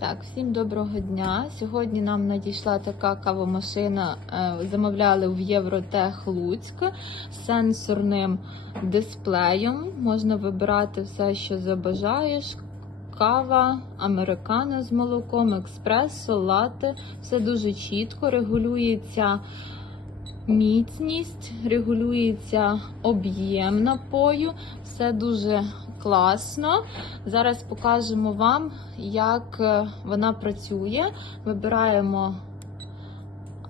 Так, всім доброго дня. Сьогодні нам надійшла така кавомашина. е, Замовляли в Євротех Луцьк з сенсорним дисплеєм. Можна вибирати все, що забажаєш. Кава, американо з молоком, експресо, лати. Все дуже чітко. Регулюється міцність, регулюється об'єм напою. Все дуже класно. Зараз покажемо вам, як е, вона працює. Вибираємо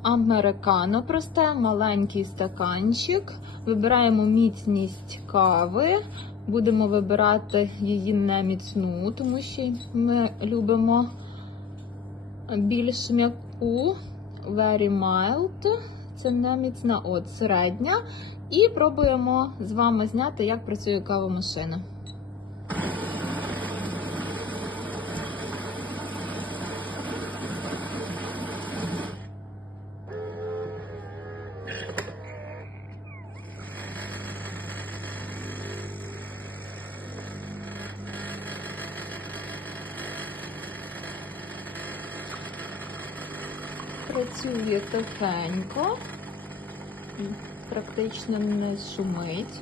американо просте, маленький стаканчик. Вибираємо міцність кави. Будемо вибирати її не міцну, тому що ми любимо більш м'яку. Very mild. Це не міцна, от середня. І пробуємо з вами зняти, як працює кавомашина. Працює тихенько, практично не шумить.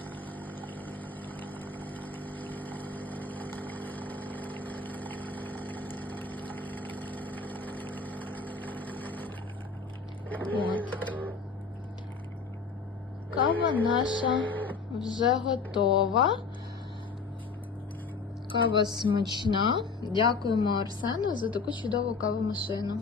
От. Кава наша вже готова. Кава смачна. Дякуємо Арсену за таку чудову кавомашину.